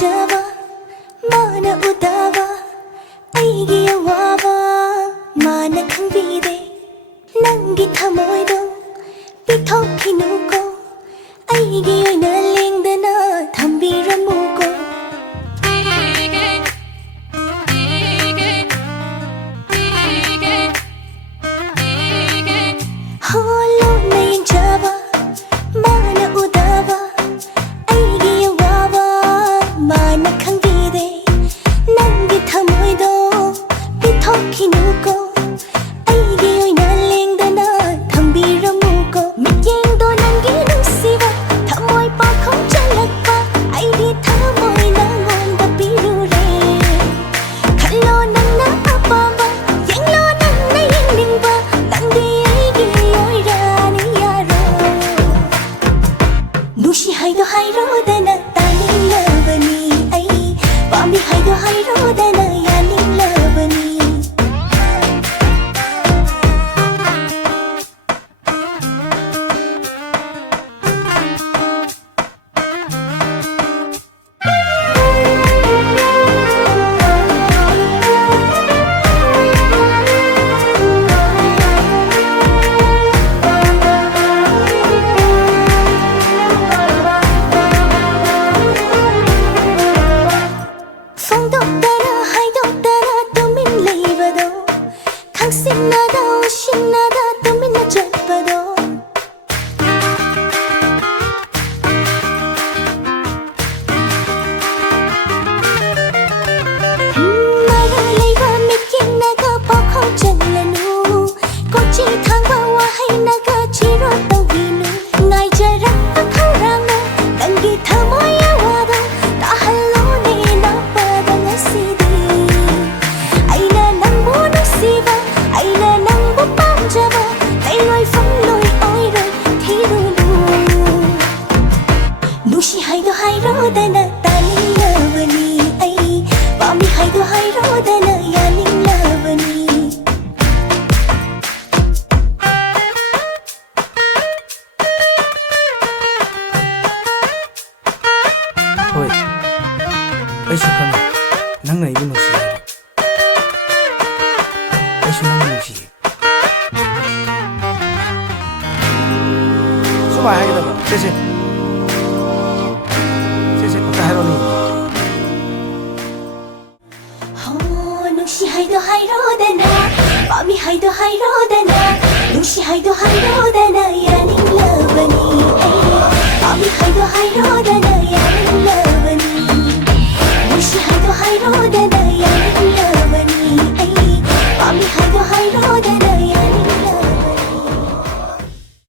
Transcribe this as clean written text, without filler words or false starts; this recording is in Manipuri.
Phuritshabam Mana udava Aigi awava Mana khangvide Nangi thamoido Pithokinuko Aigi oina lengdana thambiramuko Holo nayin java Mana udava Aigi awava Mana khangvide Nangi thamoido Pithokinuko Aigi oina lengdana thambiramuko Mityengdo nangi nungsiva Thamoi pakhong chalakpa Aigi thamoi nangonda pirure Khallo nangna apamba Yenglo nangna yengningba Nangdi aigi oirani yaro Nushi haido Hairodana taninglabani Ai pami haido Hairodana yaninglabani Phongdokdana haidokdana tumin leibado Khangsinnada ushinnada tuminna chatpado Mara leiba mikyennaga pakhong chalanu Kochi thangba wahainaga chiro tawinu Ngaijarappa khaurangna nangi thamoy awada Tahallo ne napada ngasidi Aina nangbu nusiba Aina nangbu pamjaba Nailoi fangloi oiroi thirulu Nushi haido Hairodana taninglabani Ai pami haido Hairodana yaninglabani Hoi, aishu khang nang nai bu nusi aishu nang nusi suba hai da se pata haroni Nushi haido Hairodana pami haido Hairodana Nushi haido Hairodana yaninglabani Ai pami haido Hairodana